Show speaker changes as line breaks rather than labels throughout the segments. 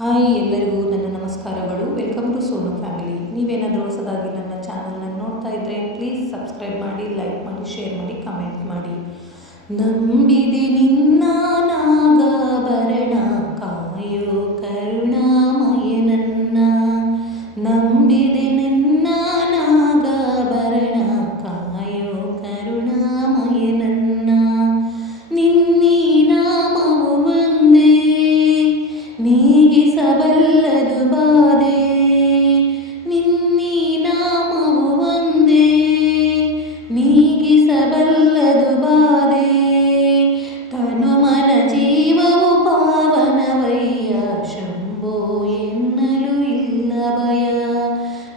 Hi ಎಲ್ಲರಿಗೂ ನನ್ನ ನಮಸ್ಕಾರಗಳು. ವೆಲ್ಕಮ್ ಟು ಸೋನು ಫ್ಯಾಮಿಲಿ ನೀವೇನಾದರೂ ಹೊಸದಾಗಿ ನನ್ನ ಚಾನಲ್ನ ನೋಡ್ತಾ ಇದ್ದರೆ ಪ್ಲೀಸ್ ಸಬ್ಸ್ಕ್ರೈಬ್ ಮಾಡಿ ಲೈಕ್ ಮಾಡಿ ಶೇರ್ ಮಾಡಿ ಕಮೆಂಟ್ ಮಾಡಿ. ನಂಬಿದೆ ನಿನ್ನ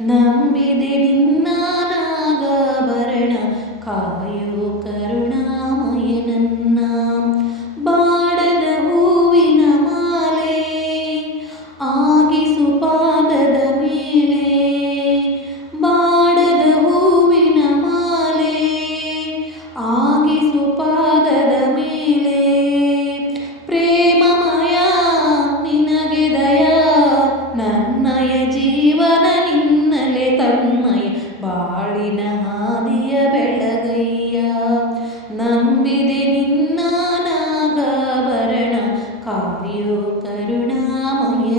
ನಂಬಿದೆ ನಿನ್ನ ನಾಗಾಭರಣ ಕಾಯೋ ಬಾಳಿನ ಹಾದಿಯ ಬೆಳಗಯ್ಯ ನಂಬಿದೆ ನಿನ್ನ ನಾಗಾಭರಣ ಕಾವ್ಯೋ ಕರುಣಾಮಯ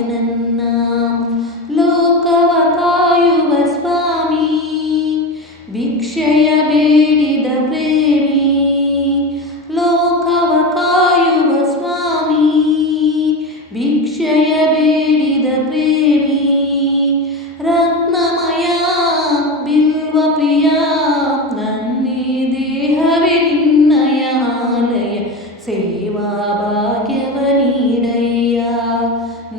ಸೇವಾ ಭಾಗ್ಯವ ನೀಡಯ್ಯ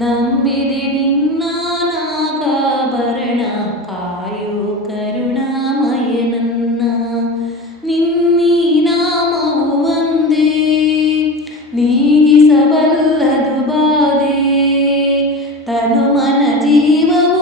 ನಂಬಿದೆ ನಿನ್ನ ನಾಗಾಭರಣ ಕಾಯೋ ಕರುಣಾಮಯ ನನ್ನ ನಿನ್ನೀ ನಾಮವು ಒಂದೇ ನೀಗಿಸಬಲ್ಲದು ಬಾಧೆ ತನು ಮನ ಜೀವವು